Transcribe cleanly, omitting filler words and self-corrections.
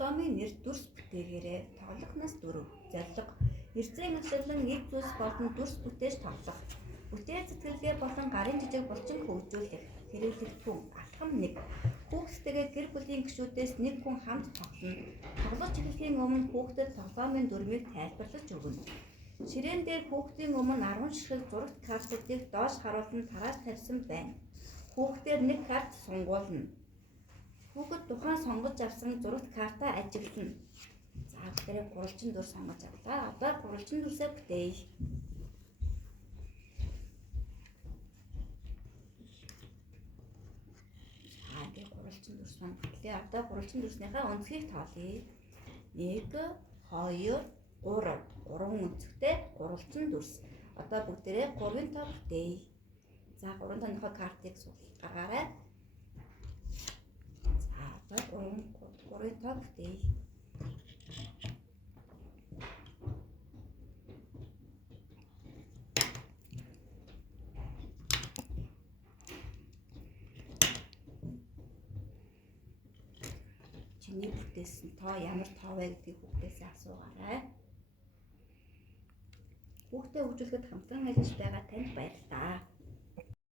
дипломын нэр дүрс бүтээгээрээ тоглохноос 4. Зорилго: эрзэн ашиглан эд зүйлс болон дүрс бүтээж тоглох. Бүтээл сэтгэлгээ болон гарын жижиг булчин хөгжүүлэх. Хэрэглэх түн: алхам 1. Хүүхдтэйгээ гэр бүлийн гишүүдээс нэг хүн хамт тоглоно. Тоглож эхлэхийн өмнө хүүхдэд тоглоомын дүрмийг тайлбарлаж өгнө. Ширээн дээр хүүхдийн өмнө 10 ширхэг зурагт картуудыг доош харуулан тарааж тавьсан байна. Хүүхдээр нэг карт сунгуулна. Хүүхэд тухайн сонгож авсан зурагт картаа ажиглана. За бүгдээрээ гурвалжин дүр сонгож авлаа. Одоо гурвалжин дүрсээ бүтээе. Гурвалжин дүрс сонголээ. Одоо гурвалжин дүрснийхээ өнцгийг тоолъё. 1, 2, 3. 3 өнцгтэй гурвалжин дүрс. Одоо бүгдээрээ 3-ын тоо бүтээе. За 3 тооныхоо картыг гаргаарай. За одоо 3-ын тоо бүтээе. Чиний бүтээсэн тоо ямар тоо вэ гэдгийг хүүхдээсээ асуугаарай. Хүүхдээ хөгжүүлэхэд хамтран ажиллаж байгаа танд баярлалаа.